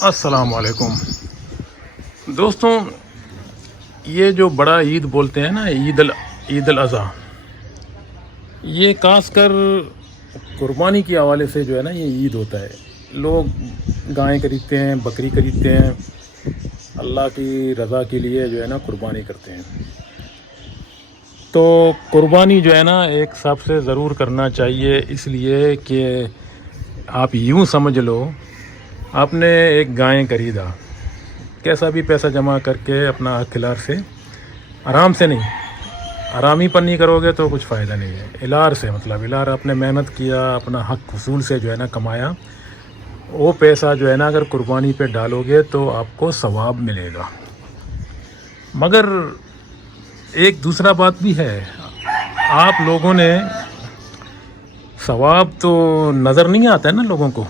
السلام علیکم دوستوں، یہ جو بڑا عید بولتے ہیں نا، عید الاضحیٰ، یہ خاص کر قربانی کے حوالے سے جو ہے نا یہ عید ہوتا ہے۔ لوگ گائیں خریدتے ہیں، بکری خریدتے ہیں، اللہ کی رضا کے لیے جو ہے نا قربانی کرتے ہیں۔ تو قربانی جو ہے نا ایک سب سے ضرور کرنا چاہیے، اس لیے کہ آپ یوں سمجھ لو آپ نے ایک گائیں خریدا، کیسا بھی پیسہ جمع کر کے اپنا اخلار سے، آرام سے نہیں، آرامی پر نہیں کرو گے تو کچھ فائدہ نہیں ہے۔ الار سے مطلب الار آپ نے محنت کیا، اپنا حق حصول سے جو ہے نا کمایا، وہ پیسہ جو ہے نا اگر قربانی پہ ڈالو گے تو آپ کو ثواب ملے گا۔ مگر ایک دوسرا بات بھی ہے، آپ لوگوں نے ثواب تو نظر نہیں آتا ہے نا لوگوں کو،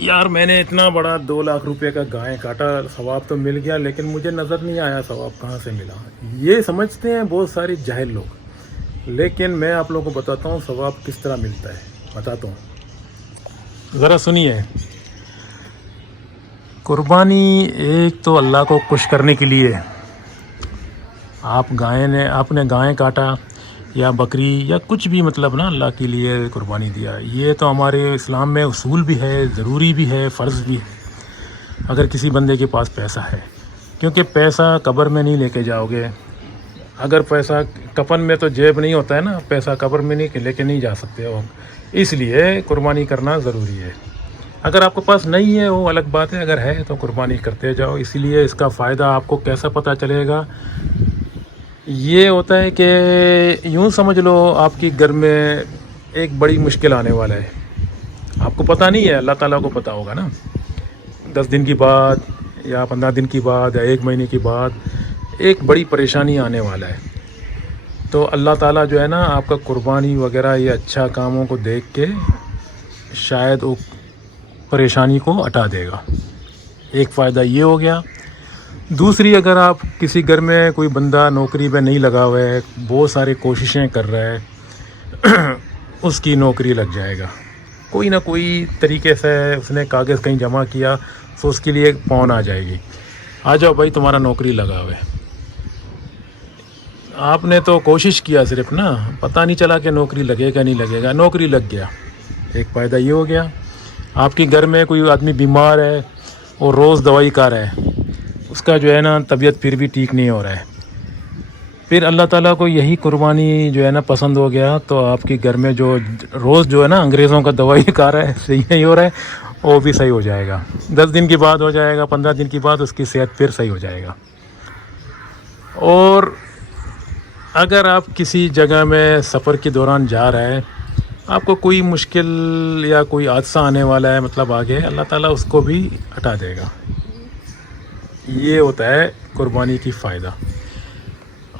یار میں نے اتنا بڑا 2 لاکھ روپے کا گائے کاٹا، ثواب تو مل گیا لیکن مجھے نظر نہیں آیا ثواب کہاں سے ملا، یہ سمجھتے ہیں بہت ساری جاہل لوگ۔ لیکن میں آپ لوگوں کو بتاتا ہوں ثواب کس طرح ملتا ہے، بتاتا ہوں، ذرا سنیے۔ قربانی ایک تو اللہ کو خوش کرنے کے لیے، آپ نے گائے کاٹا یا بکری یا کچھ بھی مطلب نا اللہ کے لیے قربانی دیا، یہ تو ہمارے اسلام میں اصول بھی ہے، ضروری بھی ہے، فرض بھی ہے اگر کسی بندے کے پاس پیسہ ہے، کیونکہ پیسہ قبر میں نہیں لے کے جاؤ گے۔ اگر پیسہ کفن میں تو جیب نہیں ہوتا ہے نا، پیسہ قبر میں نہیں لے کے نہیں جا سکتے ہو، اس لیے قربانی کرنا ضروری ہے۔ اگر آپ کے پاس نہیں ہے وہ الگ بات ہے، اگر ہے تو قربانی کرتے جاؤ۔ اسی لیے اس کا فائدہ آپ کو کیسا پتہ چلے گا، یہ ہوتا ہے کہ یوں سمجھ لو آپ کی گھر میں ایک بڑی مشکل آنے والا ہے، آپ کو پتہ نہیں ہے، اللہ تعالیٰ کو پتہ ہوگا نا، 10 دن کی بعد یا 15 دن کی بعد یا 1 مہینے کی بعد ایک بڑی پریشانی آنے والا ہے، تو اللہ تعالیٰ جو ہے نا آپ کا قربانی وغیرہ یہ اچھا کاموں کو دیکھ کے شاید وہ پریشانی کو ہٹا دے گا۔ ایک فائدہ یہ ہو گیا۔ دوسری، اگر آپ کسی گھر میں کوئی بندہ نوکری پہ نہیں لگا ہوا ہے، بہت سارے کوششیں کر رہا ہے، اس کی نوکری لگ جائے گا، کوئی نہ کوئی طریقے سے اس نے کاغذ کہیں جمع کیا تو اس کے لیے ایک فون آ جائے گی، آ جاؤ بھائی تمہارا نوکری لگا ہوا ہے۔ آپ نے تو کوشش کیا صرف نا، پتہ نہیں چلا کہ نوکری لگے گا نہیں لگے گا، نوکری لگ گیا۔ ایک فائدہ یہ ہو گیا۔ آپ کے گھر میں کوئی آدمی بیمار ہے اور روز دوائی کھا رہا ہے، اس کا جو ہے نا طبیعت پھر بھی ٹھیک نہیں ہو رہا ہے، پھر اللہ تعالیٰ کو یہی قربانی جو ہے نا پسند ہو گیا، تو آپ کے گھر میں جو روز جو ہے نا انگریزوں کا دوائی کھا رہا ہے، صحیح نہیں ہو رہا ہے، وہ بھی صحیح ہو جائے گا، 10 دن کے بعد ہو جائے گا، 15 دن کے بعد اس کی صحت پھر صحیح ہو جائے گا۔ اور اگر آپ کسی جگہ میں سفر کے دوران جا رہے ہیں، آپ کو کوئی مشکل یا کوئی حادثہ آنے والا ہے، مطلب آگے اللہ تعالیٰ اس کو بھی ہٹا دے گا۔ یہ ہوتا ہے قربانی کی فائدہ۔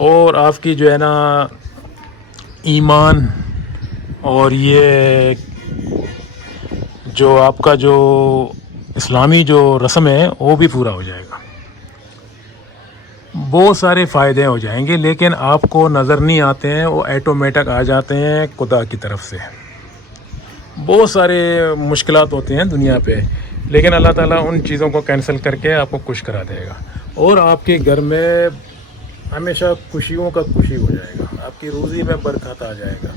اور آپ کی جو ہے نا ایمان اور یہ جو آپ کا جو اسلامی جو رسم ہے وہ بھی پورا ہو جائے گا، بہت سارے فائدے ہو جائیں گے، لیکن آپ کو نظر نہیں آتے ہیں، وہ آٹومیٹک آ جاتے ہیں خدا کی طرف سے۔ بہت سارے مشکلات ہوتے ہیں دنیا پہ، لیکن اللہ تعالیٰ ان چیزوں کو کینسل کر کے آپ کو خوش کرا دے گا، اور آپ کے گھر میں ہمیشہ خوشیوں کا خوشی ہو جائے گا، آپ کی روزی میں برکت آ جائے گا۔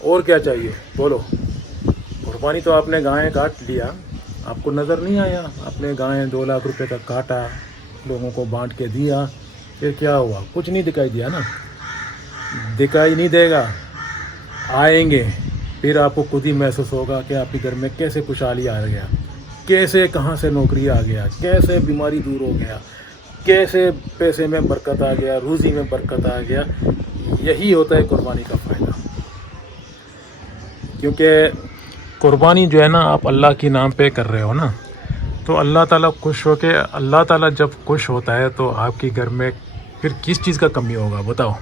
اور کیا چاہیے بولو؟ قربانی تو آپ نے گائیں کاٹ لیا، آپ کو نظر نہیں آیا، آپ نے گائیں 2 لاکھ روپے کا کاٹا، لوگوں کو بانٹ کے دیا، پھر کیا ہوا؟ کچھ نہیں دکھائی دیا نا، دکھائی نہیں دے گا، آئیں گے پھر آپ کو خود ہی محسوس ہوگا کہ آپ کے گھر میں کیسے خوشحالی آ گیا، کیسے کہاں سے نوکری آ گیا، کیسے بیماری دور ہو گیا، کیسے پیسے میں برکت آ گیا، روزی میں برکت آ گیا۔ یہی ہوتا ہے قربانی کا فائدہ، کیونکہ قربانی جو ہے نا آپ اللہ کے نام پہ کر رہے ہو نا، تو اللہ تعالیٰ خوش ہو کے، اللہ تعالیٰ جب خوش ہوتا ہے تو آپ کے گھر میں پھر کس چیز کا کمی ہوگا بتاؤ؟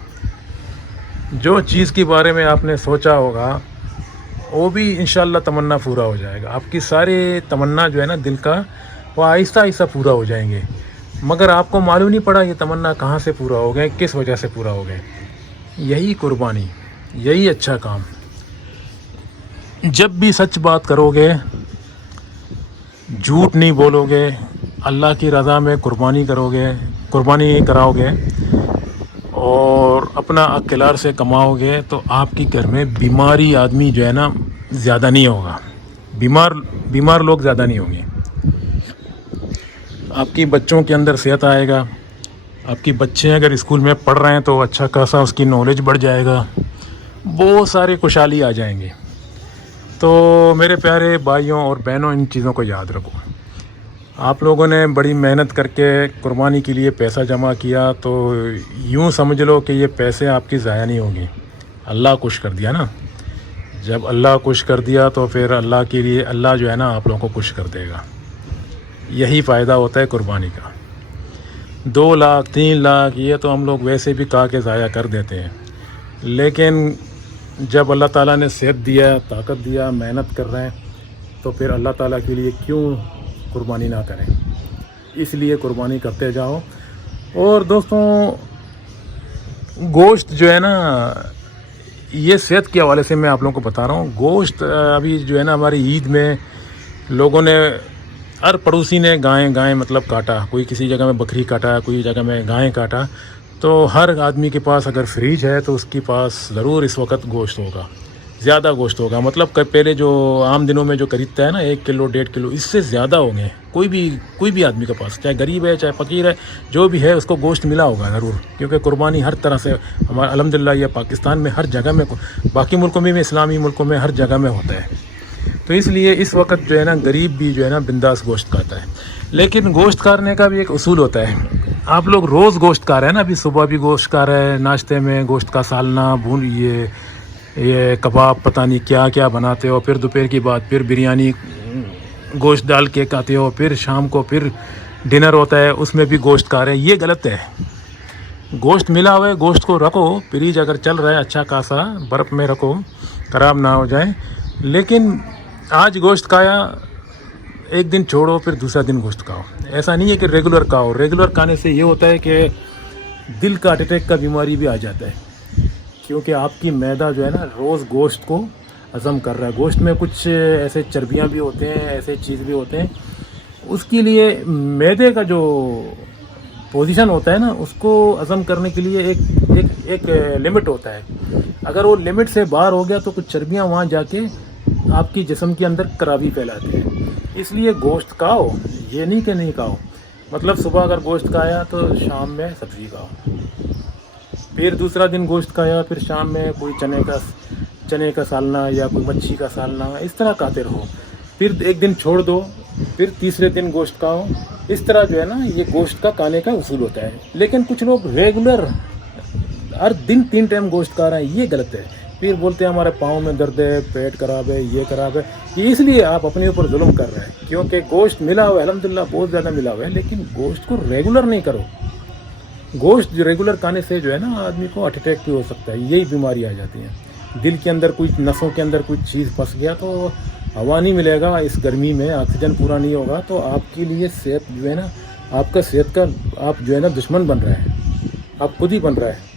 جو چیز کے بارے میں آپ نے سوچا ہوگا وہ بھی انشاءاللہ تمنا پورا ہو جائے گا، آپ کی ساری تمنا جو ہے نا دل کا وہ آہستہ آہستہ پورا ہو جائیں گے، مگر آپ کو معلوم نہیں پڑا یہ تمنا کہاں سے پورا ہو گئے، کس وجہ سے پورا ہو گئے۔ یہی قربانی، یہی اچھا کام۔ جب بھی سچ بات کرو گے جھوٹ نہیں بولو گے، اللہ کی رضا میں قربانی کراؤ گے اور اپنا اقتدار سے کماؤ گے تو آپ کے گھر میں بیماری آدمی جو ہے نا زیادہ نہیں ہوگا، بیمار لوگ زیادہ نہیں ہوں گے، آپ کی بچوں کے اندر صحت آئے گا، آپ کی بچے اگر اسکول میں پڑھ رہے ہیں تو اچھا خاصا اس کی نالج بڑھ جائے گا، بہت ساری خوشحالی آ جائیں گے۔ تو میرے پیارے بھائیوں اور بہنوں، ان چیزوں کو یاد رکھو۔ آپ لوگوں نے بڑی محنت کر کے قربانی کے لیے پیسہ جمع کیا تو یوں سمجھ لو کہ یہ پیسے آپ کی ضائع نہیں ہوں گے، اللہ خوش کر دیا نا۔ جب اللہ خوش کر دیا تو پھر اللہ کے لیے اللہ جو ہے نا آپ لوگوں کو خوش کر دے گا۔ یہی فائدہ ہوتا ہے قربانی کا۔ 2 لاکھ 3 لاکھ یہ تو ہم لوگ ویسے بھی کہا کے ضائع کر دیتے ہیں، لیکن جب اللہ تعالیٰ نے صحت دیا، طاقت دیا، محنت کر رہے ہیں تو پھر اللہ تعالیٰ کے لیے کیوں قربانی نہ کریں؟ اس لیے قربانی کرتے جاؤ۔ اور دوستوں، گوشت جو ہے نا، یہ صحت کے حوالے سے میں آپ لوگوں کو بتا رہا ہوں۔ گوشت ابھی جو ہے نا ہماری عید میں لوگوں نے، ہر پڑوسی نے گائیں مطلب کاٹا، کوئی کسی جگہ میں بکری کاٹا، کوئی جگہ میں گائیں کاٹا، تو ہر آدمی کے پاس اگر فریج ہے تو اس کے پاس ضرور اس وقت گوشت ہوگا، زیادہ گوشت ہوگا۔ مطلب کہ پہلے جو عام دنوں میں جو خریدتا ہے نا 1 کلو 1.5 کلو، اس سے زیادہ ہوں گے۔ کوئی بھی آدمی کے پاس، چاہے غریب ہے چاہے فقیر ہے، جو بھی ہے اس کو گوشت ملا ہوگا ضرور، کیونکہ قربانی ہر طرح سے ہمارا الحمدللہ یہ پاکستان میں ہر جگہ میں، باقی ملکوں میں بھی، اسلامی ملکوں میں ہر جگہ میں ہوتا ہے۔ تو اس لیے اس وقت جو ہے نا غریب بھی جو ہے نا بنداس گوشت کھاتا ہے۔ لیکن گوشت کھانے کا بھی ایک اصول ہوتا ہے۔ آپ لوگ روز گوشت کھا رہے ہیں نا، ابھی صبح بھی گوشت کھا رہے ہیں، ناشتے میں گوشت کا سالنا، یہ کباب، پتہ نہیں کیا کیا بناتے ہو، پھر دوپہر کی بعد پھر بریانی گوشت ڈال کے کھاتے ہو، پھر شام کو پھر ڈنر ہوتا ہے اس میں بھی گوشت کھا رہے ہیں، یہ غلط ہے۔ گوشت ملا ہوا ہے، گوشت کو رکھو، فریج اگر چل رہا ہے اچھا خاصا برف میں رکھو، خراب نہ ہو جائے۔ لیکن آج گوشت کھایا، ایک دن چھوڑو، پھر دوسرا دن گوشت کھاؤ۔ ایسا نہیں ہے کہ ریگولر کھاؤ۔ ریگولر کھانے سے یہ ہوتا ہے کہ دل کا ہارٹ اٹیک کا بیماری بھی آ جاتا ہے، کیونکہ آپ کی معدہ جو ہے نا روز گوشت کو ہضم کر رہا ہے۔ گوشت میں کچھ ایسے چربیاں بھی ہوتے ہیں، ایسے چیز بھی ہوتے ہیں، اس کے لیے معدے کا جو پوزیشن ہوتا ہے نا، اس کو ہضم کرنے کے لیے ایک لمٹ ہوتا ہے۔ اگر وہ لمٹ سے باہر ہو گیا تو کچھ چربیاں وہاں جا کے آپ کی جسم کے اندر خرابی پھیلاتی ہے۔ اس لیے گوشت کھاؤ، یہ نہیں کہ نہیں کھاؤ۔ مطلب صبح اگر گوشت کھایا تو شام میں سبزی کھاؤ، پھر دوسرا دن گوشت کھایا، پھر شام میں کوئی چنے کا سالنا یا کوئی مچھی کا سالنا، اس طرح کھاتے رہو۔ پھر ایک دن چھوڑ دو، پھر تیسرے دن گوشت کھاؤ۔ اس طرح جو ہے نا یہ گوشت کا کھانے کا اصول ہوتا ہے۔ لیکن کچھ لوگ ریگولر ہر دن 3 ٹائم گوشت کھا رہے ہیں، یہ غلط ہے۔ پھر بولتے ہیں ہمارے پاؤں میں درد ہے، پیٹ خراب ہے، یہ خراب ہے۔ یہ اس لیے آپ اپنے اوپر ظلم کر رہے ہیں، کیونکہ گوشت ملا ہوا ہے، الحمدللہ بہت زیادہ ملا ہوا ہے، لیکن گوشت کو ریگولر نہیں کرو۔ گوشت ریگولر کھانے سے جو ہے نا آدمی کو ہارٹ اٹیک بھی ہو سکتا ہے، یہی بیماری آ جاتی ہے۔ دل کے اندر کوئی نسوں کے اندر کوئی چیز پھنس گیا تو ہوا نہیں ملے گا، اس گرمی میں آکسیجن پورا نہیں ہوگا، تو آپ کے لیے صحت جو ہے نا، آپ کا صحت کا آپ جو ہے نا دشمن بن رہے ہیں، آپ خود ہی بن رہے ہیں۔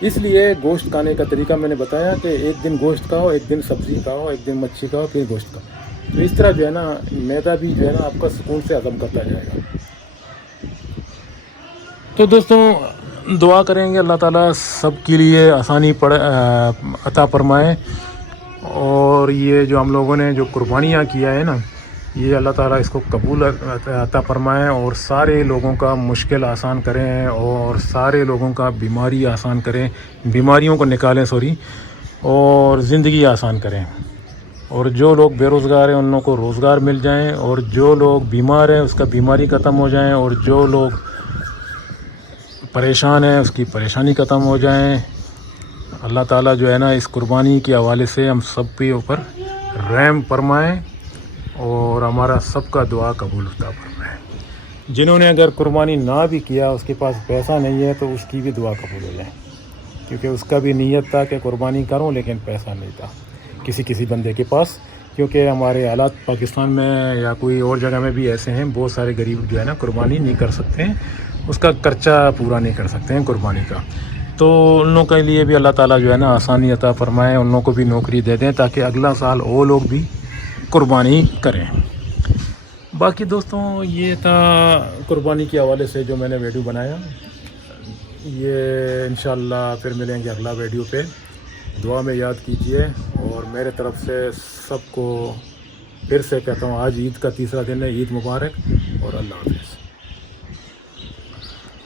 اس لیے گوشت کھانے کا طریقہ میں نے بتایا کہ ایک دن گوشت کھاؤ، ایک دن سبزی کھاؤ، ایک دن مچھی کھاؤ، پھر گوشت کھاؤ۔ تو اس طرح جو ہے نا معدہ بھی جو ہے نا آپ کا سکون سے ہضم کرتا جائے گا۔ تو دوستوں، دعا کریں گے اللہ تعالیٰ سب کے لیے آسانی عطا فرمائے، اور یہ جو ہم لوگوں نے جو قربانیاں کیا ہے نا، یہ اللہ تعالیٰ اس کو قبول عطا فرمائے، اور سارے لوگوں کا مشکل آسان کریں، اور سارے لوگوں کا بیماری آسان کریں، بیماریوں کو نکالیں اور زندگی آسان کریں، اور جو لوگ بے روزگار ہیں ان لوگوں کو روزگار مل جائیں، اور جو لوگ بیمار ہیں اس کا بیماری ختم ہو جائیں، اور جو لوگ پریشان ہیں اس کی پریشانی ختم ہو جائیں۔ اللہ تعالیٰ جو ہے نا اس قربانی کے حوالے سے ہم سب کے اوپر رحم فرمائیں، اور ہمارا سب کا دعا قبول عطا فرمائے۔ جنہوں نے اگر قربانی نہ بھی کیا، اس کے پاس پیسہ نہیں ہے، تو اس کی بھی دعا قبول ہو جائے، کیونکہ اس کا بھی نیت تھا کہ قربانی کروں، لیکن پیسہ نہیں تھا کسی بندے کے پاس، کیونکہ ہمارے حالات پاکستان میں یا کوئی اور جگہ میں بھی ایسے ہیں، بہت سارے غریب جو ہے نا قربانی نہیں کر سکتے ہیں، اس کا خرچہ پورا نہیں کر سکتے ہیں قربانی کا۔ تو ان لوگوں کے لیے بھی اللہ تعالیٰ جو ہے نا آسانی عطا فرمائے، ان لوگوں کو بھی نوکری دے دیں، تاکہ اگلا سال وہ لوگ بھی قربانی کریں۔ باقی دوستوں یہ تھا قربانی کے حوالے سے جو میں نے ویڈیو بنایا. یہ انشاءاللہ پھر ملیں گے اگلا ویڈیو پہ. دعا میں یاد کیجیے اور میرے طرف سے سب کو پھر سے کہتا ہوں آج عید کا تیسرا دن ہے. عید مبارک اور اللہ حافظ.